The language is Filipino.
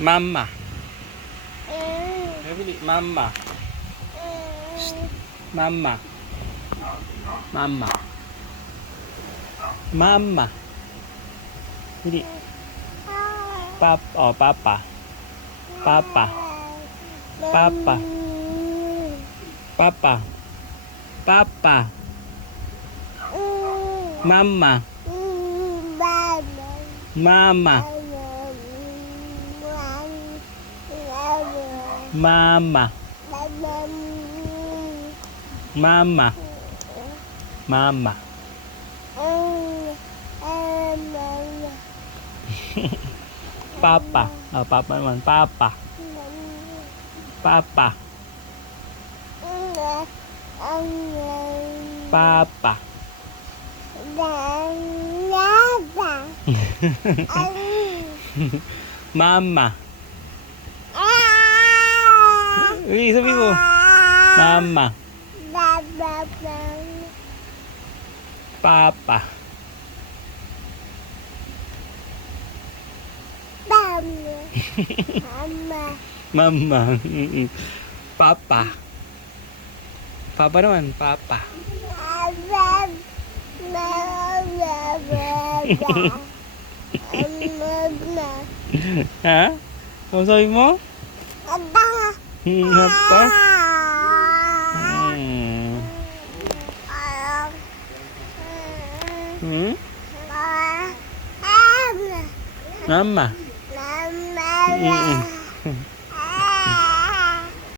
Mama. Dali, mama. Shh. Mama. Mama. Mama. Dali. Oh, papa. Papa. Papa. Papa. Papa. Mama. Mama. Mama. Mama. Mama. Papa. Oh, papa naman. Papa. Papa. Papa. Mama. Uy, sabi mo. Mama. Papa. Mama. Papa. Papa naman. Papa. Ha? Ano sabi mo? Apa? Mama.